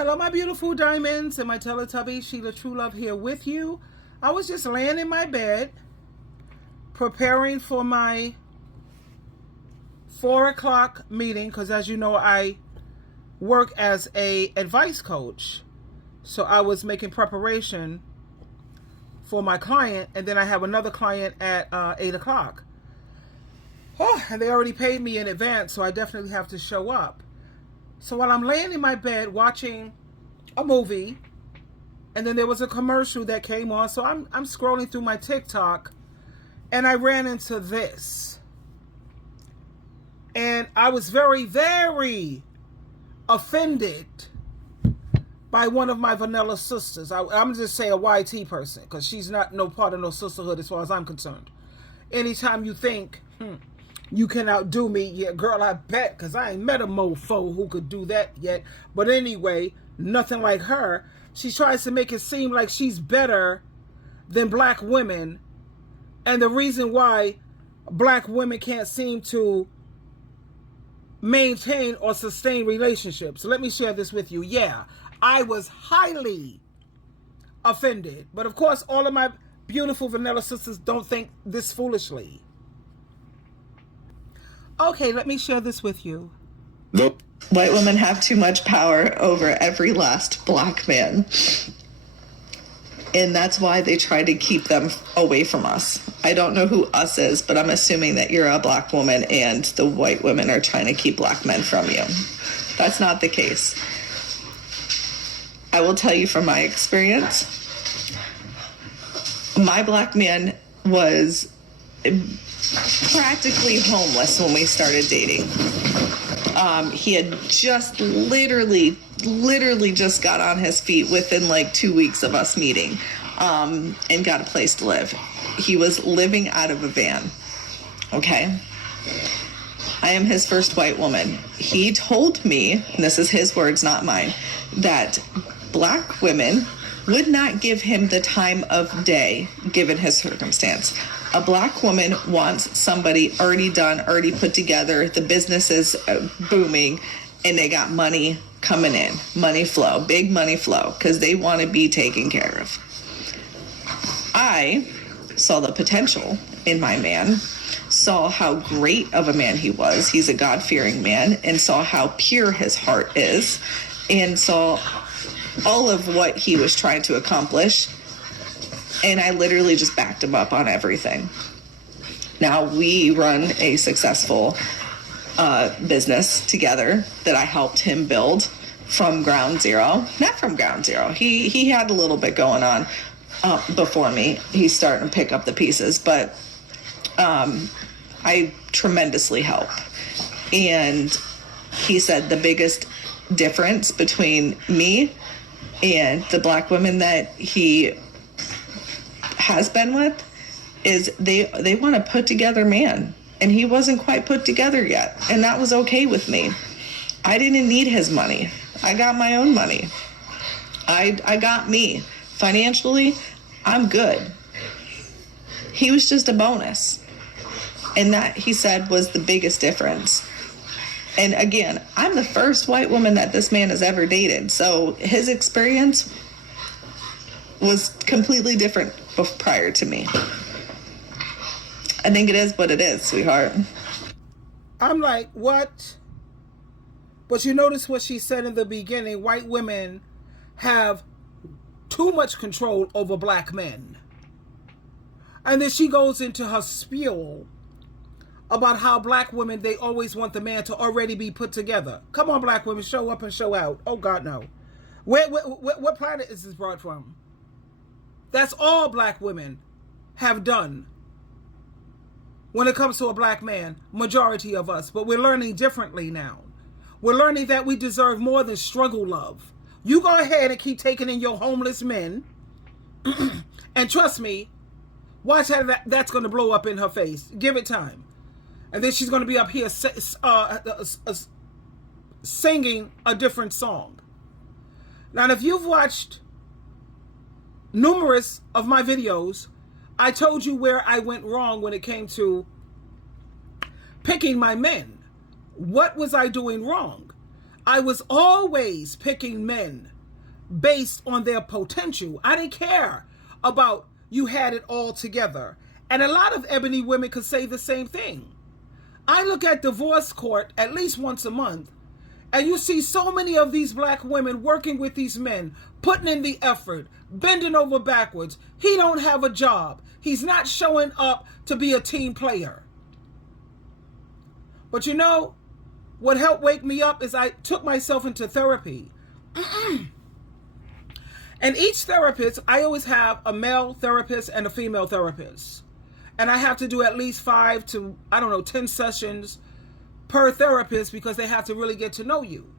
Hello, my beautiful diamonds and my Teletubbies. SheilaTruelove here with you. I was just laying in my bed, preparing for my 4 o'clock meeting, because as you know, I work as a advice coach. So I was making preparation for my client, and then I have another client at 8 o'clock. Oh, and they already paid me in advance, so I definitely have to show up. So while I'm laying in my bed watching a movie, and then there was a commercial that came on, so I'm scrolling through my TikTok, and I ran into this. And I was very, very offended by one of my vanilla sisters. I'm just say a YT person, because she's not no part of no sisterhood as far as I'm concerned. Anytime you think, you can outdo me, yeah, girl, I bet, because I ain't met a mofo who could do that yet. But anyway, nothing like her. She tries to make it seem like she's better than black women. And the reason why black women can't seem to maintain or sustain relationships. So let me share this with you. Yeah, I was highly offended. But of course, all of my beautiful vanilla sisters don't think this foolishly. Okay, let me share this with you. Nope. White women have too much power over every last black man. And that's why they try to keep them away from us. I don't know who us is, but I'm assuming that you're a black woman and the white women are trying to keep black men from you. That's not the case. I will tell you from my experience, my black man was practically homeless when we started dating. He had just literally just got on his feet within like 2 weeks of us meeting, and got a place to live. He was living out of a van. Okay. I am his first white woman. He told me, and this is his words, not mine, that black women would not give him the time of day given his circumstance. A black woman wants somebody already done, already put together, the business is booming, and they got money coming in, money flow, big money flow, because they want to be taken care of. I saw the potential in my man, saw how great of a man he was. He's a God-fearing man, and saw how pure his heart is, and saw all of what he was trying to accomplish. And I literally just backed him up on everything. Now we run a successful business together that I helped him build from ground zero. Not from ground zero. He had a little bit going on before me. He's starting to pick up the pieces, but I tremendously help. And he said the biggest difference between me and the black women that he has been with is they want a put together man, and he wasn't quite put together yet, and that was okay with me. I didn't need his money. I got my own money. I got me financially. I'm good. He was just a bonus, and that, he said, was the biggest difference. And again, I'm the first white woman that this man has ever dated, so his experience was completely different prior to me. I think it is what it is, sweetheart. I'm like, what? But you notice what she said in the beginning. White women have too much control over black men. And then she goes into her spiel about how black women, they always want the man to already be put together. Come on, black women, show up and show out. Oh, God, no. What planet is this brought from? That's all black women have done when it comes to a black man, majority of us. But we're learning differently now. We're learning that we deserve more than struggle love. You go ahead and keep taking in your homeless men. And trust me, watch how that's going to blow up in her face. Give it time. And then she's going to be up here singing a different song. Now, if you've watched numerous of my videos, I told you where I went wrong when it came to picking my men. What was I doing wrong? I was always picking men based on their potential. I didn't care about you had it all together. And a lot of ebony women could say the same thing. I look at divorce court at least once a month, and you see so many of these black women working with these men, putting in the effort, bending over backwards. He don't have a job. He's not showing up to be a team player. But you know, what helped wake me up is I took myself into therapy. And each therapist, I always have a male therapist and a female therapist. And I have to do at least 5 to, 10 sessions per therapist because they have to really get to know you.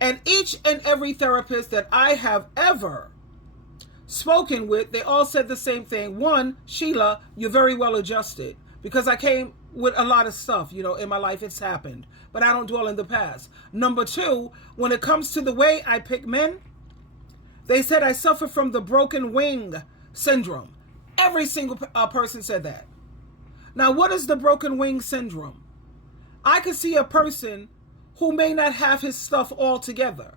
And each and every therapist that I have ever spoken with, they all said the same thing. One, Sheila, you're very well adjusted. Because I came with a lot of stuff, in my life. It's happened. But I don't dwell in the past. Number 2, when it comes to the way I pick men, they said I suffer from the broken wing syndrome. Every single person said that. Now, what is the broken wing syndrome? I could see a person who may not have his stuff all together.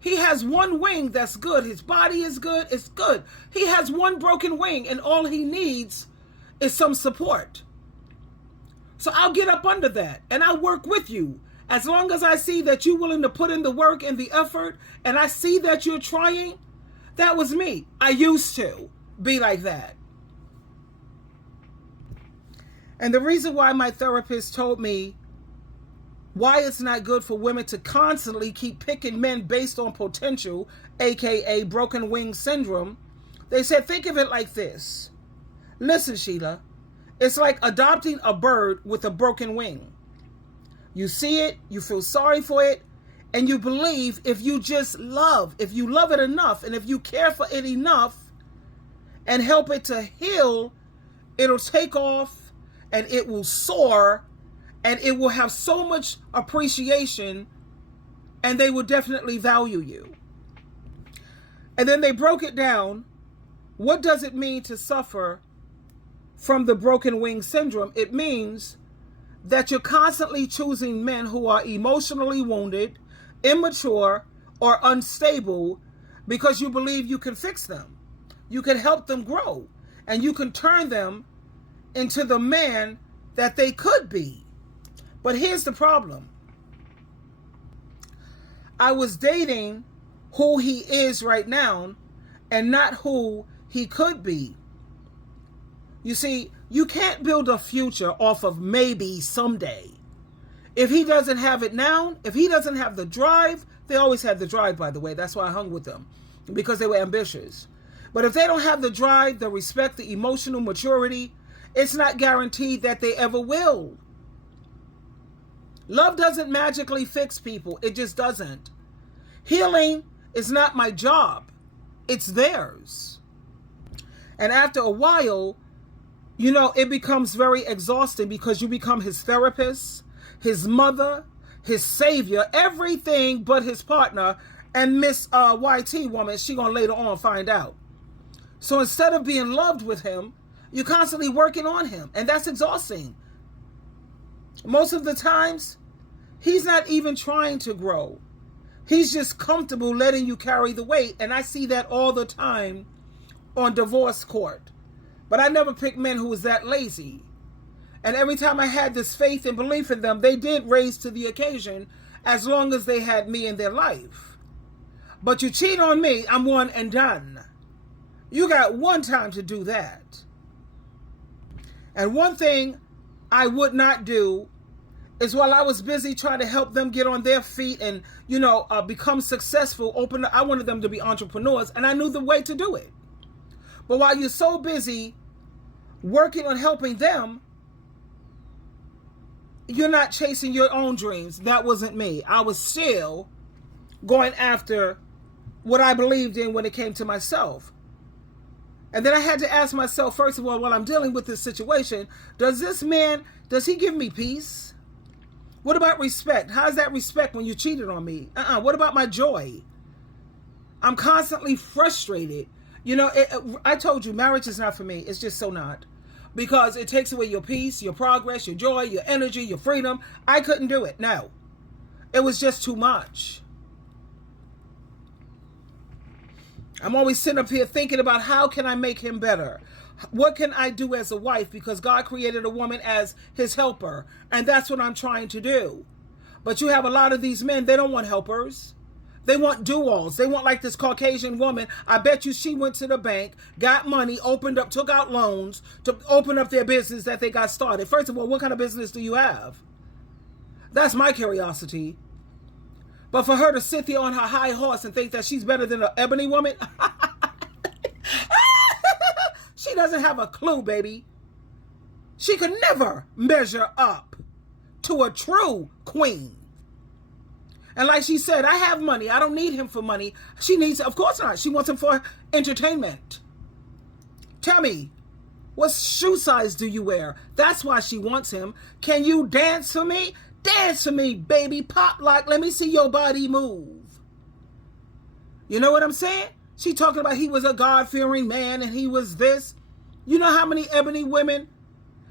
He has one wing that's good. His body is good. It's good. He has one broken wing, and all he needs is some support. So I'll get up under that, and I'll work with you. As long as I see that you're willing to put in the work and the effort, and I see that you're trying, that was me. I used to be like that. And the reason why my therapist told me why it's not good for women to constantly keep picking men based on potential, aka broken wing syndrome, they said, think of it like this. Listen, Sheila, it's like adopting a bird with a broken wing. You see it, you feel sorry for it, and you believe if you love it enough, and if you care for it enough and help it to heal, it'll take off and it will soar and it will have so much appreciation and they will definitely value you. And then they broke it down. What does it mean to suffer from the broken wing syndrome? It means that you're constantly choosing men who are emotionally wounded, immature, or unstable because you believe you can fix them. You can help them grow, and you can turn them into the man that they could be. But here's the problem. I was dating who he is right now and not who he could be. You see, you can't build a future off of maybe someday. If he doesn't have it now, if he doesn't have the drive, they always had the drive, by the way. That's why I hung with them, because they were ambitious. But if they don't have the drive, the respect, the emotional maturity, it's not guaranteed that they ever will. Love doesn't magically fix people. It just doesn't. Healing is not my job. It's theirs. And after a while, it becomes very exhausting because you become his therapist, his mother, his savior, everything but his partner. And Miss YT woman, she gonna later on find out. So instead of being loved with him, you're constantly working on him. And that's exhausting. Most of the times, he's not even trying to grow. He's just comfortable letting you carry the weight. And I see that all the time on divorce court. But I never picked men who was that lazy. And every time I had this faith and belief in them, they did raise to the occasion as long as they had me in their life. But you cheat on me, I'm one and done. You got one time to do that. And one thing I would not do is while I was busy trying to help them get on their feet and, become successful, I wanted them to be entrepreneurs, and I knew the way to do it. But while you're so busy working on helping them, you're not chasing your own dreams. That wasn't me. I was still going after what I believed in when it came to myself. And then I had to ask myself, first of all, while I'm dealing with this situation, does he give me peace? What about respect? How's that respect when you cheated on me? What about my joy? I'm constantly frustrated. I told you, marriage is not for me. It's just so not. Because it takes away your peace, your progress, your joy, your energy, your freedom. I couldn't do it. No. It was just too much. I'm always sitting up here thinking about how can I make him better? What can I do as a wife? Because God created a woman as his helper. And that's what I'm trying to do. But you have a lot of these men, they don't want helpers. They want do-alls. They want like this Caucasian woman. I bet you she went to the bank, got money, opened up, took out loans to open up their business that they got started. First of all, what kind of business do you have? That's my curiosity. But for her to sit there on her high horse and think that she's better than an ebony woman, she doesn't have a clue, baby. She could never measure up to a true queen. And like she said, I have money. I don't need him for money. She needs, of course not. She wants him for entertainment. Tell me, what shoe size do you wear? That's why she wants him. Can you dance for me? Dance for me, baby. Pop like, let me see your body move. You know what I'm saying? She talking about he was a God-fearing man and he was this. You know how many ebony women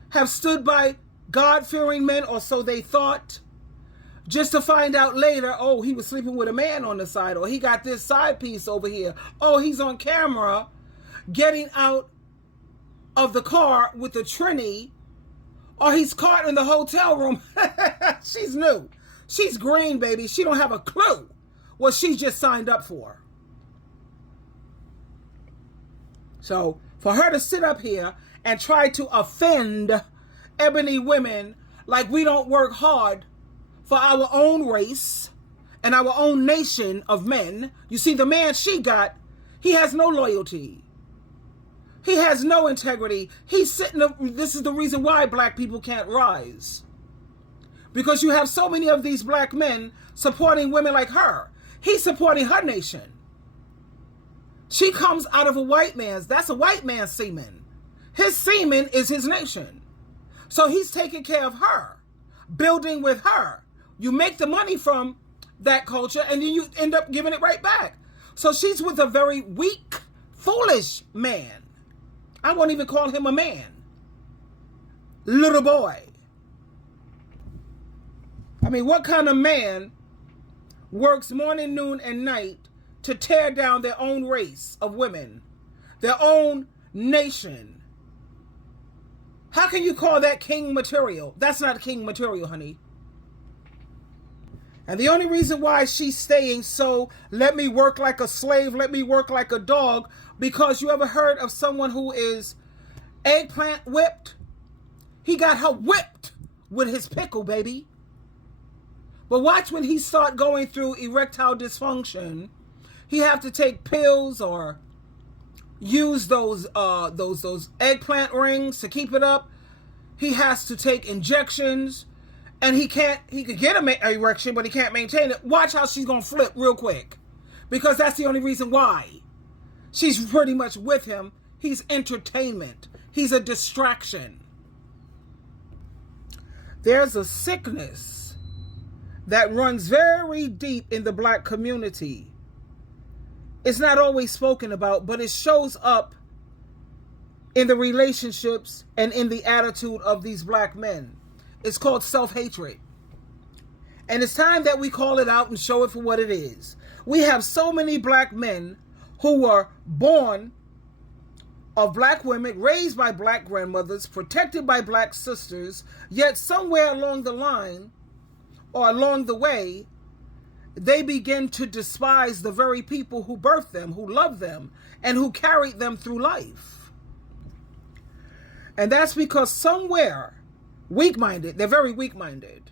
have stood by God-fearing men, or so they thought, just to find out later, oh, he was sleeping with a man on the side, or he got this side piece over here. Oh, he's on camera getting out of the car with the Trini, or he's caught in the hotel room. She's new. She's green, baby. She don't have a clue what she just signed up for. So for her to sit up here and try to offend ebony women like we don't work hard for our own race and our own nation of men. You see, the man she got, he has no loyalty. He has no integrity. He's sitting up. This is the reason why black people can't rise. Because you have so many of these black men supporting women like her. He's supporting her nation. She comes out of a white man's. That's a white man's semen. His semen is his nation. So he's taking care of her, building with her. You make the money from that culture and then you end up giving it right back. So she's with a very weak, foolish man. I won't even call him a man. Little boy. I mean, what kind of man works morning, noon, and night to tear down their own race of women, their own nation? How can you call that king material? That's not king material, honey. And the only reason why she's staying so, let me work like a slave, let me work like a dog, because you ever heard of someone who is eggplant whipped? He got her whipped with his pickle, baby. But watch when he start going through erectile dysfunction, he have to take pills or use those eggplant rings to keep it up. He has to take injections. And he could get an erection, but he can't maintain it. Watch how she's going to flip real quick. Because that's the only reason why. She's pretty much with him. He's entertainment. He's a distraction. There's a sickness that runs very deep in the black community. It's not always spoken about, but it shows up in the relationships and in the attitude of these black men. It's called self-hatred. And it's time that we call it out and show it for what it is. We have so many black men who were born of black women, raised by black grandmothers, protected by black sisters, yet somewhere along the line or along the way, they begin to despise the very people who birthed them, who loved them, and who carried them through life. And that's because somewhere, weak-minded, they're very weak-minded.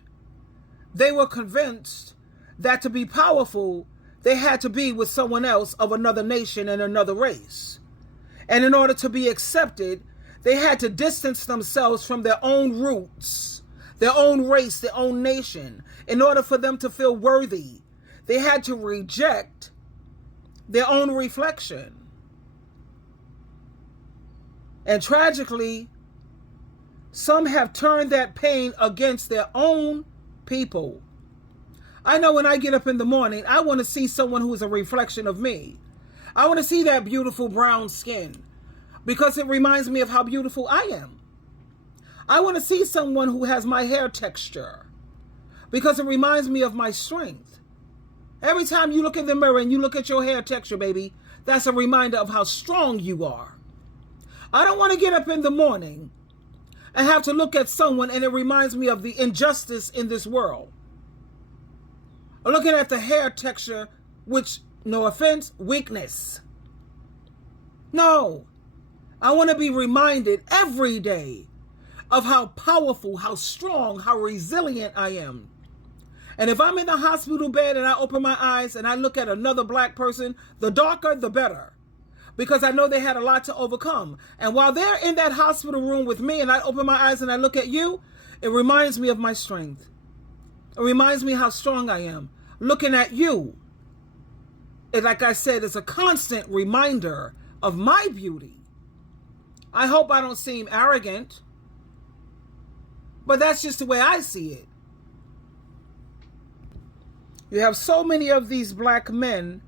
They were convinced that to be powerful, they had to be with someone else of another nation and another race. And in order to be accepted, they had to distance themselves from their own roots, their own race, their own nation. In order for them to feel worthy, they had to reject their own reflection. And tragically, some have turned that pain against their own people. I know when I get up in the morning, I want to see someone who is a reflection of me. I want to see that beautiful brown skin because it reminds me of how beautiful I am. I want to see someone who has my hair texture because it reminds me of my strength. Every time you look in the mirror and you look at your hair texture, baby, that's a reminder of how strong you are. I don't want to get up in the morning and have to look at someone and it reminds me of the injustice in this world. Or looking at the hair texture, which, no offense, weakness. No. I want to be reminded every day of how powerful, how strong, how resilient I am. And if I'm in the hospital bed and I open my eyes and I look at another black person, the darker, the better. Because I know they had a lot to overcome. And while they're in that hospital room with me and I open my eyes and I look at you, it reminds me of my strength. It reminds me how strong I am. Looking at you, like I said, it's a constant reminder of my beauty. I hope I don't seem arrogant, but that's just the way I see it. You have so many of these black men,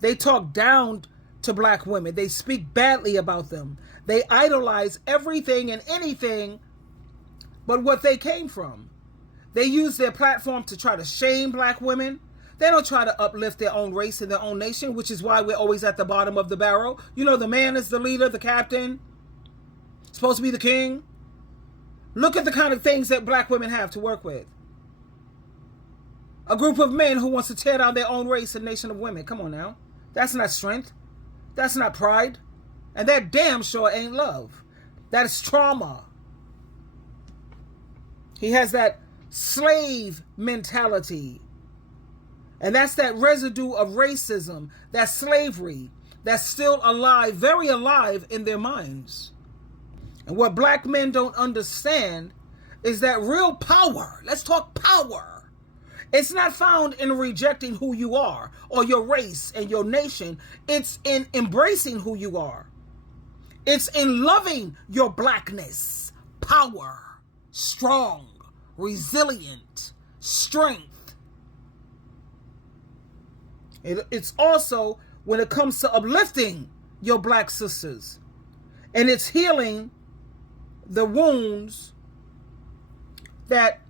they talk down to black women. They speak badly about them. They idolize everything and anything but what they came from. They use their platform to try to shame black women. They don't try to uplift their own race and their own nation, which is why we're always at the bottom of the barrel. You know, the man is the leader, the captain, supposed to be the king. Look at the kind of things that black women have to work with. A group of men who wants to tear down their own race and nation of women. Come on now. That's not strength. That's not pride. And that damn sure ain't love. That is trauma. He has that slave mentality. And that's that residue of racism, that slavery, that's still alive, very alive in their minds. And what black men don't understand is that real power, let's talk power, it's not found in rejecting who you are or your race and your nation. It's in embracing who you are. It's in loving your blackness, power, strong, resilient, strength. It's also when it comes to uplifting your black sisters, and it's healing the wounds that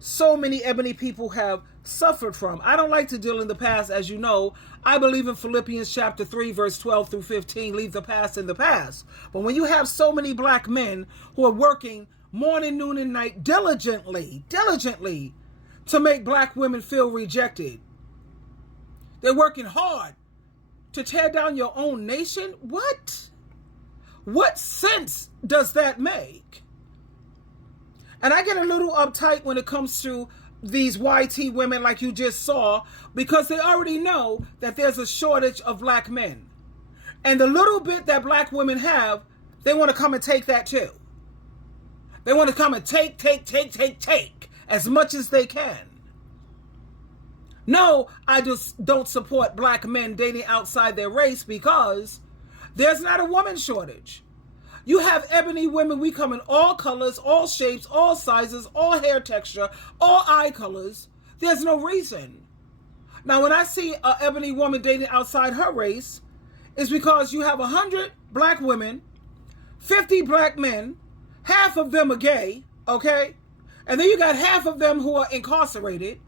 so many ebony people have suffered from. I don't like to deal in the past, as you know. I believe in Philippians chapter 3, verse 12 through 15, leave the past in the past. But when you have so many black men who are working morning, noon, and night diligently to make black women feel rejected, they're working hard to tear down your own nation? What? What sense does that make? And I get a little uptight when it comes to these YT women like you just saw, because they already know that there's a shortage of black men. And the little bit that black women have, they want to come and take that too. They want to come and take as much as they can. No, I just don't support black men dating outside their race, because there's not a woman shortage. You have ebony women, we come in all colors, all shapes, all sizes, all hair texture, all eye colors. There's no reason. Now, when I see an ebony woman dating outside her race, it's because you have 100 black women, 50 black men, half of them are gay, okay? And then you got half of them who are incarcerated.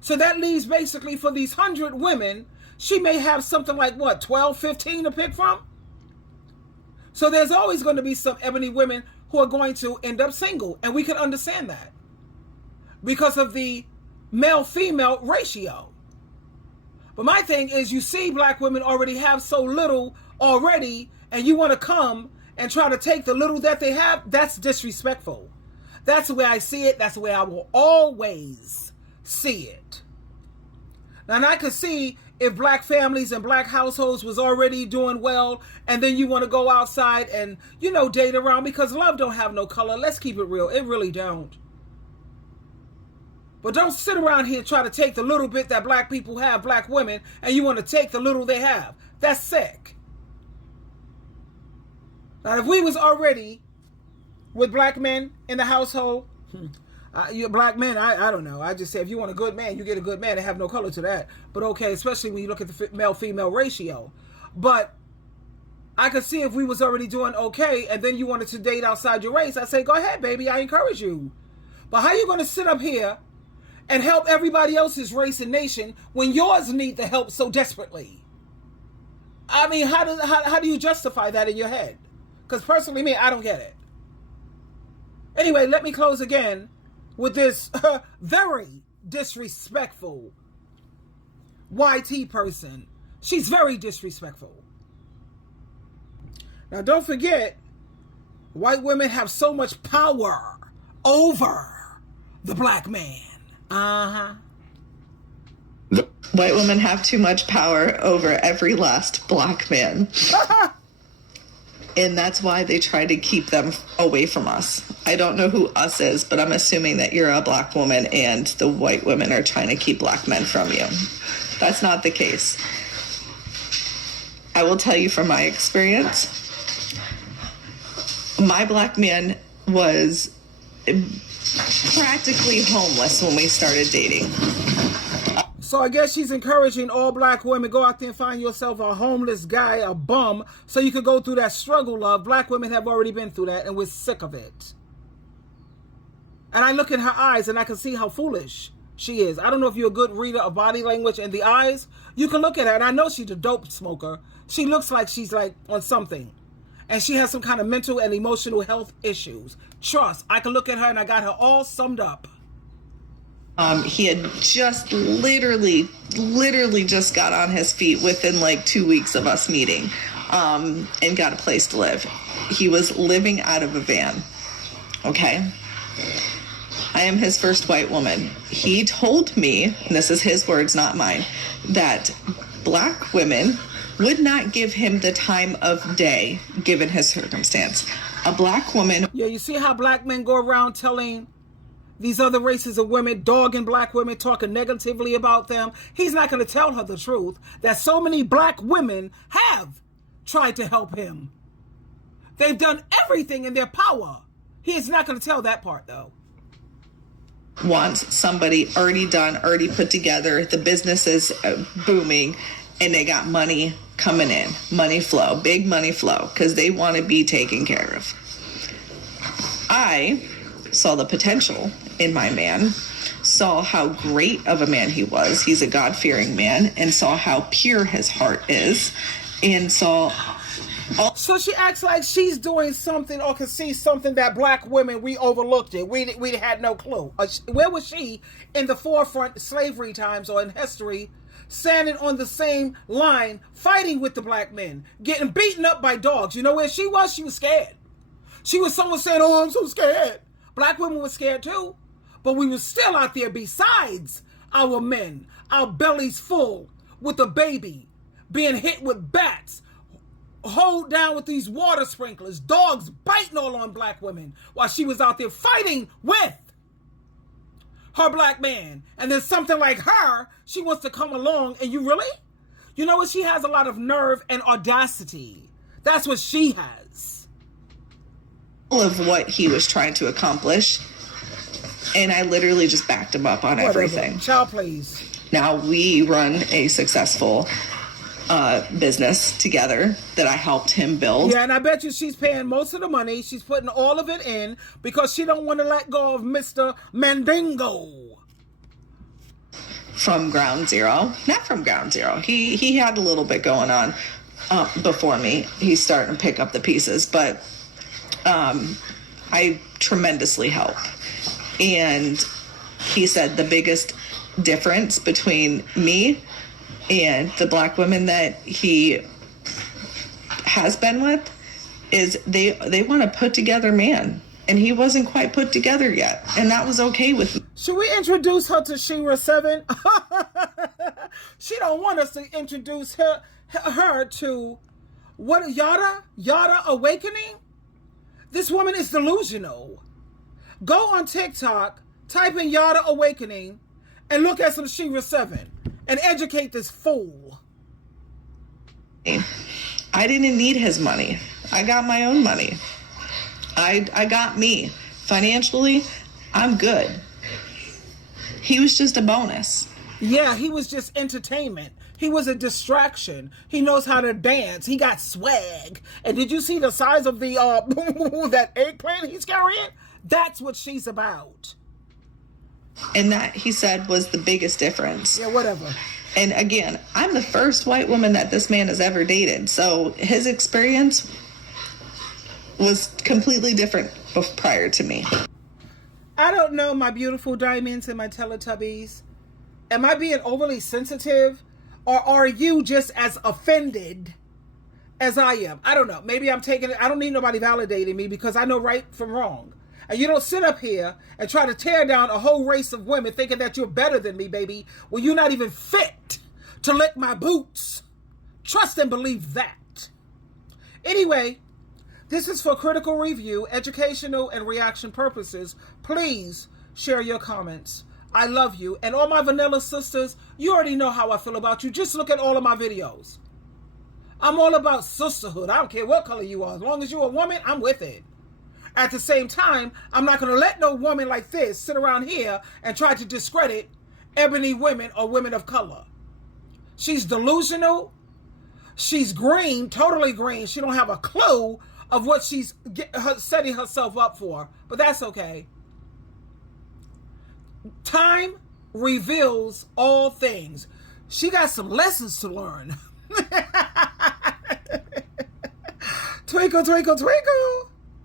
So that leaves basically for these 100 women, she may have something like, 12, 15 to pick from? So there's always going to be some ebony women who are going to end up single. And we can understand that because of the male-female ratio. But my thing is, you see black women already have so little already, and you want to come and try to take the little that they have. That's disrespectful. That's the way I see it. That's the way I will always see it. Now, and I could see if black families and black households was already doing well, and then you want to go outside and, date around, because love don't have no color. Let's keep it real. It really don't. But don't sit around here and try to take the little bit that black people have, black women, and you want to take the little they have. That's sick. Now, if we was already with black men in the household, black men, I don't know. I just say if you want a good man, you get a good man. They have no color to that. But okay, especially when you look at the male-female ratio. But I could see if we was already doing okay, and then you wanted to date outside your race, I say, go ahead, baby. I encourage you. But how you going to sit up here and help everybody else's race and nation when yours need the help so desperately? I mean, how do you justify that in your head? Because personally, me, I don't get it. Anyway, let me close again with this very disrespectful YT person. She's very disrespectful. Now, don't forget, white women have so much power over the black man. White women have too much power over every last black man. And that's why they try to keep them away from us. I don't know who us is, but I'm assuming that you're a black woman and the white women are trying to keep black men from you. That's not the case. I will tell you from my experience, my black man was practically homeless when we started dating. So I guess she's encouraging all black women, go out there and find yourself a homeless guy, a bum, so you could go through that struggle, love. Black women have already been through that, and we're sick of it. And I look in her eyes, and I can see how foolish she is. I don't know if you're a good reader of body language and the eyes. You can look at her, and I know she's a dope smoker. She looks like she's like on something. And she has some kind of mental and emotional health issues. Trust, I can look at her, and I got her all summed up. He had just literally just got on his feet within like 2 weeks of us meeting, and got a place to live. He was living out of a van. Okay. I am his first white woman. He told me, and this is his words, not mine, that black women would not give him the time of day given his circumstance. A black woman. Yeah, you see how black men go around telling these other races of women, dogging black women, talking negatively about them. He's not going to tell her the truth that so many black women have tried to help him. They've done everything in their power. He is not going to tell that part, though. Wants somebody already done, already put together. The business is booming, and they got money coming in. Money flow, big money flow, because they want to be taken care of. I saw the potential in my man, saw how great of a man he was. He's a God-fearing man, and saw how pure his heart is, and saw so she acts like she's doing something or can see something that black women, we overlooked it. We had no clue. Where was she in the forefront slavery times or in history, standing on the same line, fighting with the black men, getting beaten up by dogs? You know where she was? She was scared. She was someone saying, oh, I'm so scared. Black women were scared too, but we were still out there besides our men, our bellies full with a baby, being hit with bats, hold down with these water sprinklers, dogs biting all on black women while she was out there fighting with her black man. And then something like her, she wants to come along and you know what? She has a lot of nerve and audacity. That's what she has. Of what he was trying to accomplish, and I literally just backed him up on everything. Child, please. Now we run a successful business together that I helped him build. Yeah, and I bet you she's paying most of the money. She's putting all of it in because she don't want to let go of Mr. Mandingo. From ground zero. Not from ground zero. He had a little bit going on before me. He's starting to pick up the pieces, but I tremendously help. And he said the biggest difference between me and the black women that he has been with is they want a put together man, and he wasn't quite put together yet, and that was okay with me. Should we introduce her to Shira 7? She don't want us to introduce her to what, Yada Awakening? This woman is delusional. Go on TikTok, type in Yada Awakening, and look at some Shira 7 and educate this fool. I didn't need his money. I got my own money. I got me. Financially, I'm good. He was just a bonus. Yeah, he was just entertainment. He was a distraction. He knows how to dance. He got swag. And did you see the size of the that eggplant he's carrying? That's what she's about. And that, he said, was the biggest difference. Yeah, whatever. And again, I'm the first white woman that this man has ever dated. So his experience was completely different prior to me. I don't know, my beautiful diamonds and my Teletubbies. Am I being overly sensitive? Or are you just as offended as I am? I don't know. Maybe I'm taking it. I don't need nobody validating me because I know right from wrong. And you don't sit up here and try to tear down a whole race of women thinking that you're better than me, baby, when you're not even fit to lick my boots. Trust and believe that. Anyway, this is for critical review, educational, and reaction purposes. Please share your comments. I love you. And all my vanilla sisters, you already know how I feel about you. Just look at all of my videos. I'm all about sisterhood. I don't care what color you are. As long as you're a woman, I'm with it. At the same time, I'm not going to let no woman like this sit around here and try to discredit ebony women or women of color. She's delusional. She's green, totally green. She don't have a clue of what she's setting herself up for. But that's okay. Time reveals all things. She got some lessons to learn. Twinkle, twinkle, twinkle.